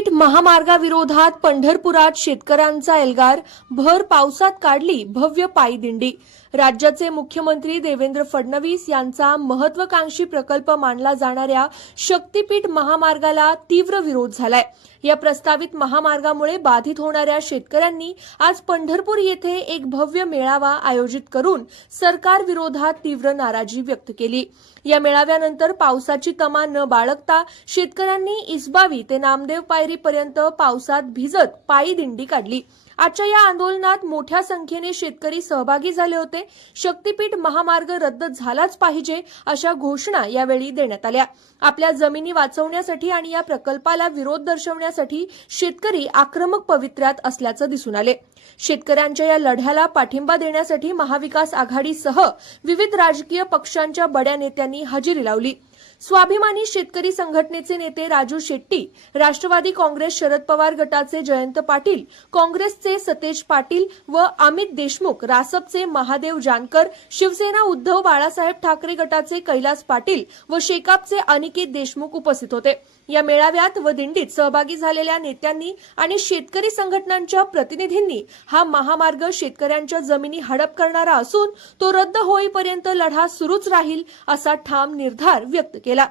शक्तीपीठ महामार्गाविरोधात पंढरपुरात शेतकऱ्यांचा एल्गार, भर पावसात काढली भव्य पायी दिंडी। राज्याचे मुख्यमंत्री देवेंद्र फडणवीस यांचा महत्वाकांक्षी प्रकल्प मानला जाणाऱ्या शक्तीपीठ महामार्गाला तीव्र विरोध झालाय। या प्रस्तावित महामार्गामुळे बाधित होणाऱ्या शेतकऱ्यांनी आज पंढरपूर येथे एक भव्य मेळावा आयोजित करून सरकार विरोधात तीव्र नाराजी व्यक्त केली। या मेळाव्यानंतर पावसाची तमा न बाळगता शेतकऱ्यांनी इसबावी ते नामदेव पायरीपर्यंत पावसात भिजत पायी दिंडी काढली। आजच्या या आंदोलनात मोठ्या संख्येने शेतकरी सहभागी झाले होते। शक्तीपीठ महामार्ग रद्द झालाच पाहिजे अशा घोषणा यावेळी देण्यात आल्या। आपल्या जमिनी वाचवण्यासाठी आणि या प्रकल्पाला विरोध दर्शवण्यासाठी शेतकरी आक्रमक पवित्र्यात असल्याचं दिसून आले। शेतकऱ्यांच्या या लढ्याला पाठिंबा देण्यासाठी महाविकास आघाडीसह विविध राजकीय पक्षांच्या बड्या नेत्यांनी हजेरी लावली। स्वाभिमानी शेतकरी संघटनेचे नेते राजू शेट्टी, राष्ट्रवादी काँग्रेस शरद पवार गटाचे जयंत पाटील, काँग्रेसचे सतेज पाटील व अमित देशमुख, रासपचे महादेव जानकर, शिवसेना उद्धव बाळासाहेब ठाकरे गटाचे कैलास पाटील व शेकापचे अनिकेत देशमुख उपस्थित होते। या मेळाव्यात व दिंडीत सहभागी झालेल्या नेत्यांनी आणि शेतकरी संघटनांच्या प्रतिनिधींनी हा महामार्ग शेतकऱ्यांच्या जमिनी हडप करणारा असून तो रद्द होईपर्यंत लढा सुरूच राहील असा ठाम निर्धार व्यक्त केला।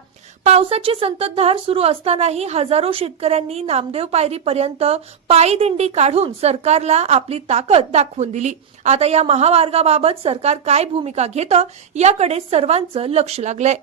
पावसाची संततधार सुरू असतानाही हजारो शेतकऱ्यांनी नामदेव पायरीपर्यंत पायी दिंडी काढून सरकारला आपली ताकद दाखवून दिली। आता या महामार्गाबाबत सरकार काय भूमिका घेतं याकडे सर्वांचं लक्ष लागलंय।